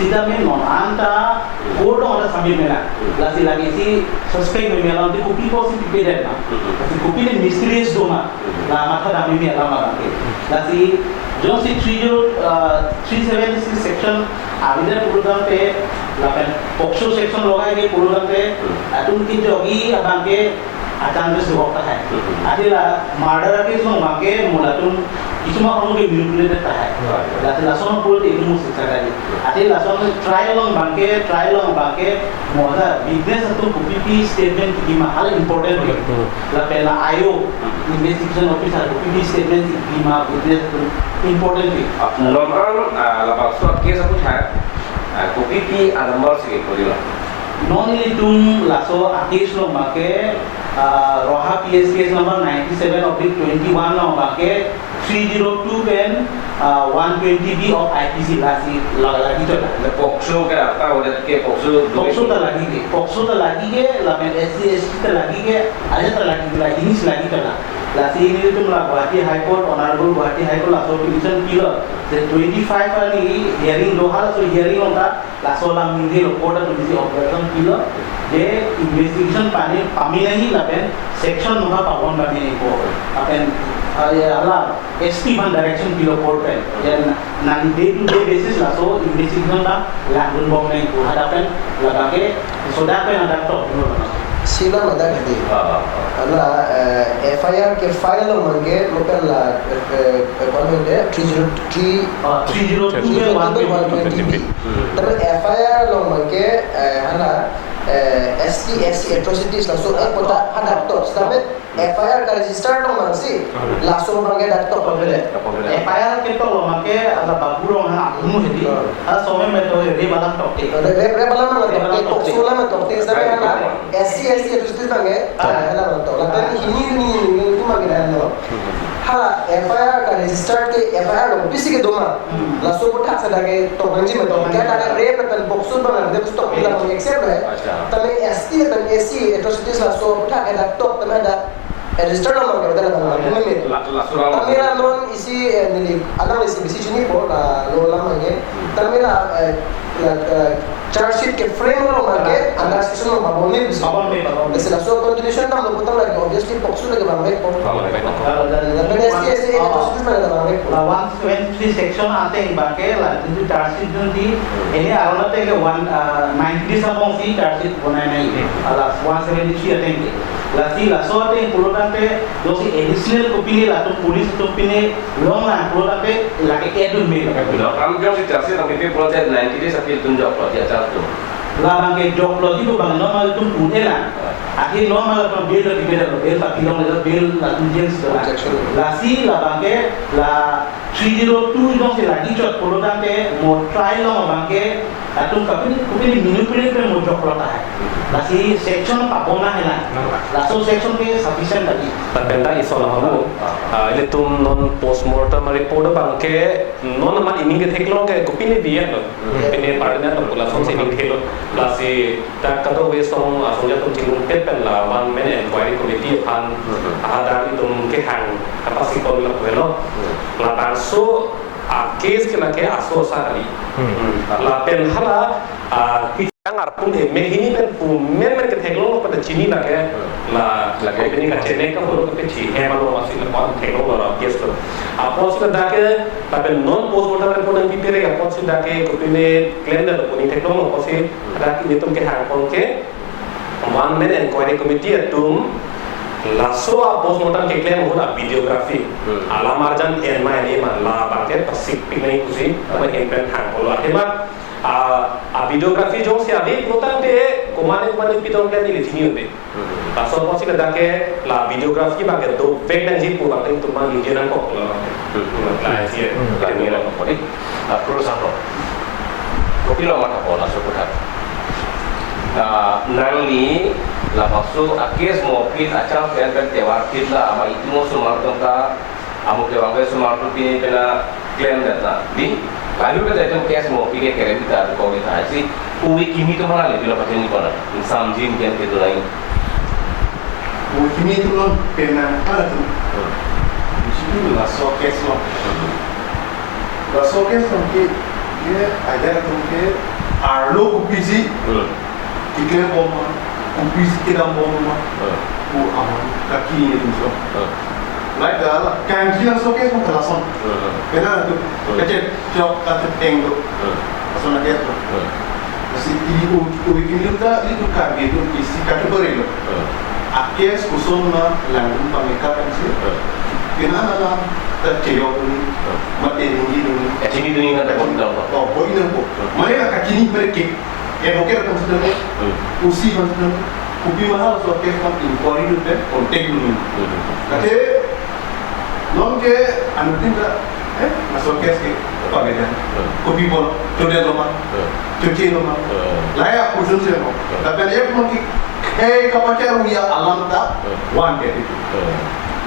sida me non anta court no ada sabi mela la si lagi si suspect me mela de copy ko si pi de na si copy ne mysterious do ma la matha da me mela ma la si जो सी 376 सेक्शन आवेदन प्रोग्राम पे लापन POCSO section लगाए गए प्रोग्राम पे अतुम की जोगी अबांगे अचानक से होता है अदिला मर्डर के सो मांगे मोलातुम किसुमा हम के म्यूटिलेट है लाते लासोन पुरो एक मुस सकाई अदि लासोन ट्रायल बांगे मोदा बिजनेस अतुम पीपी स्टेटमेंट की महल इंपॉर्टेंट लापे ला आयो इन्वेस्टिगेशन ऑफिसर पीपी स्टेटमेंट की मा business important normal la bakso case aku tha kopi pi number se kori la non tum laso akis lo make roha ps case number 97/21 no make 302 pen 120b of IPC lasi lagi to le pokso ke apa udah ke pokso ta lagi ke la men SC ta lagi ke aja ta lagi ni lagi kana lasi ini tu mula Guwahati High Court Honorable Guwahati High Court laso petition kilo the 25 ani hearing lo hal so hearing onta laso lang hindi lo court to disi operation kilo de investigation pami nahi lapen section no pawon ba ni ko apen ala SP ban direction kilo court pe yan na day to day basis laso investigation da lagun bom nahi ko hadapen lagake so da pe na da to sila mada gadi alla FIR ke file lo mange local la government 302 tapi FIR lo mange hala SC atrocities la so pota adaptor sabe FIR ka register lo mangsi la so mange adaptor pabele FIR ke to lo make ala baburo ha amu hedi ala some me to re balam toke re balam ma to sola ma to sabe hala SC atrocities mange hala to la tani hini tu mange no hala FIR ka register ke FIR lo pisi ke doma la so pota sa lage to banji ma to kya ta re petal boxul ba de stop la mo accept hai tame SC tan SC atrocities la so pota ke laptop tame da register lo mange da la tamira non isi nili ada isi bisi ni po la lo la mange tamira charge sheet ke frame lo mange under section lo babone bisi ese la so continuation ta lo pota la obviously boxul lage bangai po la SC atrocities ma da bangai la 173 section ate bangai la itu charge sheet di ini arona te ke 190 samong si charge sheet bonai nahi ala 173 ate la si la so ate program pe do si additional copy ni la to police to pine long la program pe la ke edun me am jo si charge sheet ke project 90 days apil tun job project la bangai job lagi tu bang normal tu punela akhir normal apa bill lagi beda bill tapi long bill la tu jenis la si la bangai la 302 dong sila di chot polo dante mo try lo bangke atung kapini minupilin pe mo joklo ta lasi section papona hela laso section ke sufficient lagi Pagpenda iso na mo ile tum non postmortem report bangke non man ini ke theklo ke kupini biya no pine partner to pula song se ning thelo lasi ta kato we song asong ja tum chilung pe pen la one man inquiry committee pan ada itum ke hang kapasi ko la ko la tan so case ke la ke aso sa kali la pen hala yang arpun me hini pen pu men ke theklo ko ta chini la ke la company ka chene ka puro ka chi he malo wasi la kon theklo la case lo apos ka da ke la pen non postmortem report ni pere apos da ke company claim da ko ni theklo mo ko se da ki nitum ke hang kon ke one man inquiry committee atum la so postmortem ke claim ho da videography ala marjan en mai ni ma la ba ke pasik pi nei kusi ba en pen hang ko la hema videography जो से अभी पोतांते कुमाने पितों के लिए थी होते पासो पासी का दाके ला videography बाके तो फेक नंजी पूरा तो तुम्हारा लीजिए ना को ला ऐसी है मेरा Jadi terus apa? Kopi lo mana pola seputar. Nangli la maksud akis mau pin acara kan tewar pin lah ama itu mau semua tengka amu tewang ke semua tu pin pena claim data di lalu kita itu kes mau pilih keren kita kau kita sih uwi kimi tu mana lebih lepas ini mana insam jin kan itu lain uwi kimi itu non pena apa tu di situ lah showcase lo la showcase lo ke dia ada tu ke arlo kupisi kita bomba kupisi kita bomba ku aman kaki ni tu so like dah kan kita showcase mo kelasan pena tu kecil jok atau tenggo asal nak itu masih ini uwi kimi tu dah itu kan gitu isi kategori lo akes kusuma langun pamekaran sih kena lah terceyok ni mati tinggi ni sini tu ni kan tak boleh oh boleh nampak mana nak kini mereka okey kan sudah usi macam ubi mahal so akes kan inquiry tu deh kontak dulu kata non ke anu tinggal masuk kes ke apa beda kopi pun jodoh lama cuci lama layak kursus semua tapi dia pun kapacar ya alam tak wan dia itu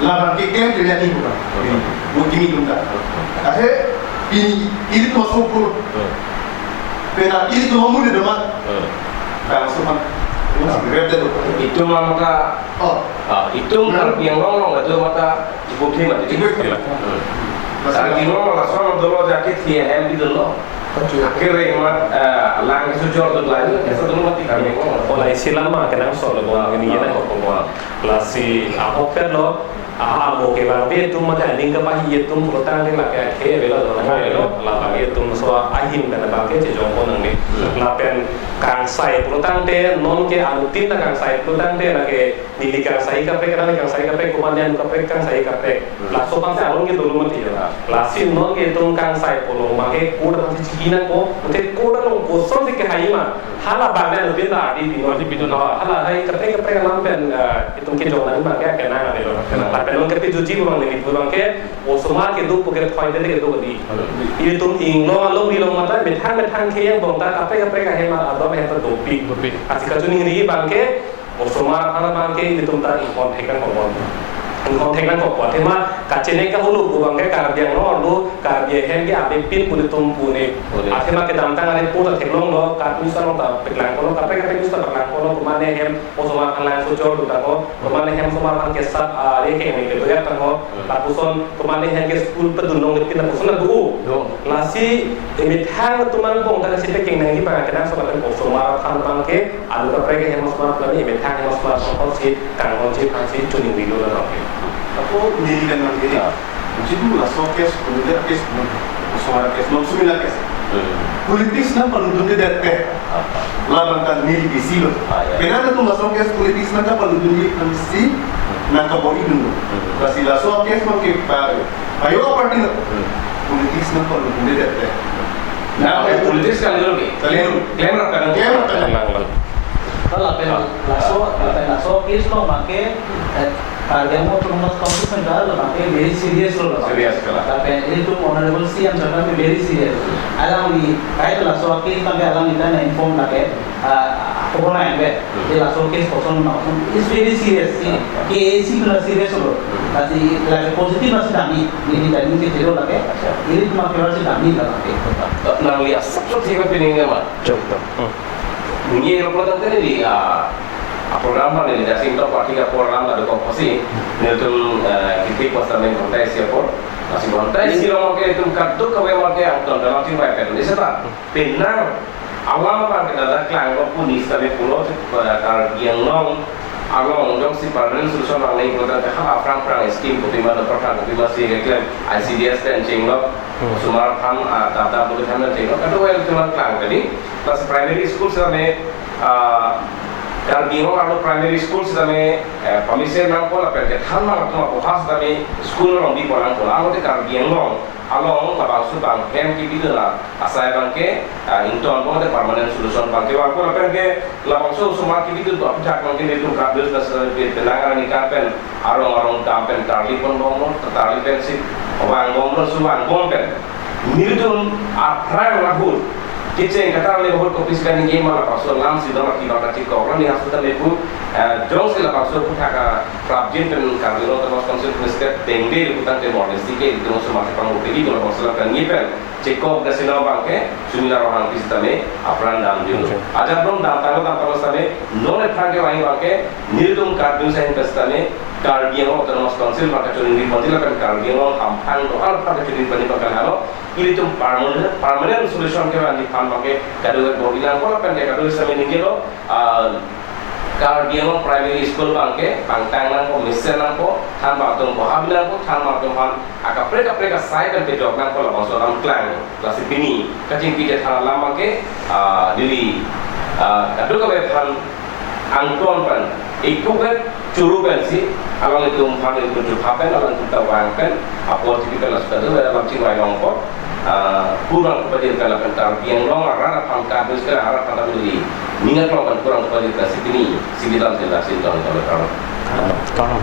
laban ke klaim dia ni bukan mungkin itu tak akhir ini tu masuk pun pernah ini tu mamu dia demat kalau semua itu maka itu yang ngomong itu mata cukup hemat cukup Sargi no la sono dolo jaket ki hem di dolo. Akhirnya mat lang sujur tu lagi, eso dulu mati kami. Oleh silama kenang solo bola ini ya nak kau lasi apa perlo amo ke babe tu mata ning ka pahi tu protang ni la ke bela dolo belo la bagi tu so ahim kana bangke je jongko nang ni la pen kang sai protang de non ke anutin na kang sai protang de la ke nili kang sai ka pe kana kang sai ka pe kumandian ka pe kang sai ka pe la so pan sa along ke dulu mati ya la sin non ke tu kang sai polo make kuda pasti cikina ko te kuda long ko so de ke haima hala bangde lebih da di bidu na hala hai ka pe lam pen itu ke jona ma ke kana na lo pelong kerti juji buang ni buang ke osoma ke do pokere khoi de ke do di ini tum ing lo lo bi lo mata betang ke yang bong ta apa ka hema ado me ta do pi asika tuni ni bang ke osoma ana bang ke tum ta ing kon thekan ko bon ing thekan ko ko tema kacene ka hulu buang ke kar biang lo lu kar bie hem ke abe pin pu tum pu ne atema ke dam tang ane pu ta theklong lo ka tu sa lo ta peklang ko ka pe tu sa peklang ko lo kumane hem osoma kan lang so chor du ta ko kumane hem somar kan ke sa ke ni ke ya tang ko tapuson kumane hem ke school pe dunong ke tin tapuson du lasi emit hang tuman bong ta si peking nang di pa ka so ka ko somar kan bang ke alu ka pe ke hem somar ka ni emit hang hem somar ko si kang ko si kan si chuning wi lo la ke aku ni dan nang ini jadi lah showcase kemudian kes suara kes non sumila kes politis na paludun dia teh laban kan ni di silo kenapa tu lah showcase politis na paludun dia kan si na ka boi dulu kasi lah showcase mang ke ayo party na politis na paludun dia teh nah politis kan dulu klaim kalau laso kis lo make Karbiang autonomous council में डाल लगा के very serious लो लगा Serious कला। tapi itu honorable CM cakap में very serious alam ni kait lah so case tapi alam kita na inform lagi apa yang be dia so case person na is very serious case itu serious low tapi lagi positif masih dami ini dari ni kita lagi ini cuma keluar sih dami lagi Nang lihat satu tiga piningan mah. Cukup. Ini lo pernah tanya di program ni dari Singapura parti ka program ada komposi ni tu kita kuasa main kontai siapa masih kontai si lo mau itu kartu kau mau ke angkon dalam tim baik kan ini sebab penang awam apa kita dah kelang lo pun ni sebagai pulau kar yang long along dong si permanent solution ang lain kita dah perang scheme kopi mana perang kopi masih reklam ICDS dan cenglo sumar ham data boleh hamil cenglo kadang well cuma kelang tadi plus primary school sama Karbiang kalau primary school sedame pamisir nang pola pergi thamma atau apa khas sedame school orang di pola pola anu te Karbiang long along labang subang camp ki bidu la asai bangke inton pun te permanent solution bangke wa pola pergi labang so semua ki bidu tu apjak mungkin itu kabel das telangan ni kapen arong kampen tarli pun ngomong tarli pensip orang ngomong subang ngomong nirjun aprang lahur Kita yang kata oleh bahwa kopis kan ini malah pasal lam sih dalam kita kacik kau orang ni hospital itu jauh sih lah pasal pun haka prabjin dan kardiolog terus konsul misket tengge liputan ke modern sedikit itu masuk masuk panggung pergi kalau pasal kan ini pen cekop dari sini bangke seminar orang di sana apran dalam dulu ada belum dalam tanggal sana non efrage wangi bangke niltum kardiol saya investasi Karbiang autonomous council maka curi di pantai kan Karbiang hampang doa pada curi di pantai pakai halo ini tuh permanent solution ke mana di pakai kadang mobilan kalau kan dia kadang sama ini kilo Karbiang primary school bangke pangtang nang ko mission nang ko than ba tung ko habilang ko than ma tung han aka preka sai kan ke jog nang ko la so ram klang klasi pini kacing pije than lama ke dili kadang ka be phan angton pan itu kan curu kan sih along itu umpan itu jupapen along kita wangpen apa tipikal sudah tu dalam cingwai longkot kurang kepada kalapan Karbiang long arah pangkat itu sekarang arah pangkat itu mingat longkan kurang kepada kasih ini sih dalam jelasin dalam kalau